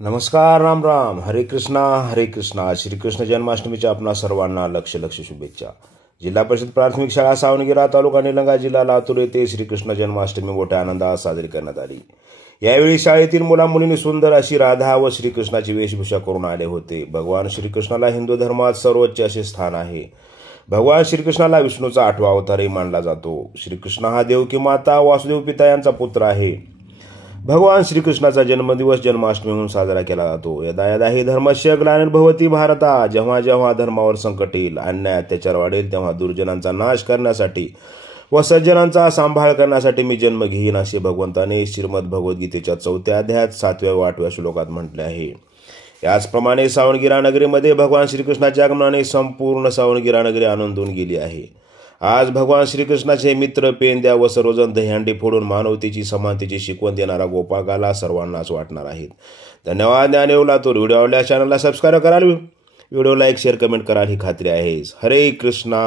नमस्कार, राम राम, हरे कृष्णा. श्रीकृष्ण जन्माष्टमीच्या आपणा सर्वांना लक्ष शुभेच्छा. जिल्हा परिषद प्राथमिक शाळा सावंतगिरा, तालुका निलंगा, जिल्हा लातूर येथे श्रीकृष्ण जन्माष्टमी मोठ्या आनंदात साजरी करण्यात आली. यावेळी शाळेतील मुला मुलींनी सुंदर अशी राधा व श्रीकृष्णाची वेशभूषा करून आले होते. भगवान श्रीकृष्णाला हिंदू धर्मात सर्वोच्च असे स्थान आहे. भगवान श्रीकृष्णाला विष्णूचा 8वा अवतारही मानला जातो. श्रीकृष्ण हा देवकी माता वासुदेव पिता यांचा पुत्र आहे. भगवान श्रीकृष्णाचा जन्मदिवस जन्माष्टमी म्हणून साजरा केला जातो. यदा यदा ही धर्मस्य ग्लानिर्भवती भारता, जेव्हा जेव्हा धर्मावर संकट येईल, अन्याय अत्याचार वाढेल, तेव्हा दुर्जनांचा नाश करण्यासाठी व सज्जनांचा सांभाळ करण्यासाठी मी जन्म घेईन, असे भगवंताने श्रीमद भगवद्गीतेच्या 4थ्या अध्यायात 7व्या व 8व्या श्लोकात म्हटले आहे. याचप्रमाणे सावंतगिरा नगरीमध्ये भगवान श्रीकृष्णाच्या आगमनाने संपूर्ण सावंतगिरा नगरी आनंदून गेली आहे. आज भगवान श्रीकृष्णाचे मित्र, पेंद्या व सर्वजण दहीहंडी फोडून मानवतेची समानतेची शिकवण देणारा गोपाळकाला सर्वांनाच वाटणार आहेत. धन्यवाद. ज्ञानदेव लातूर. व्हिडिओ आवडल्यास चॅनलला सबस्क्राईब कराल, व्हिडिओ लाईक शेअर कमेंट कराल ही खात्री आहे. हरे कृष्णा.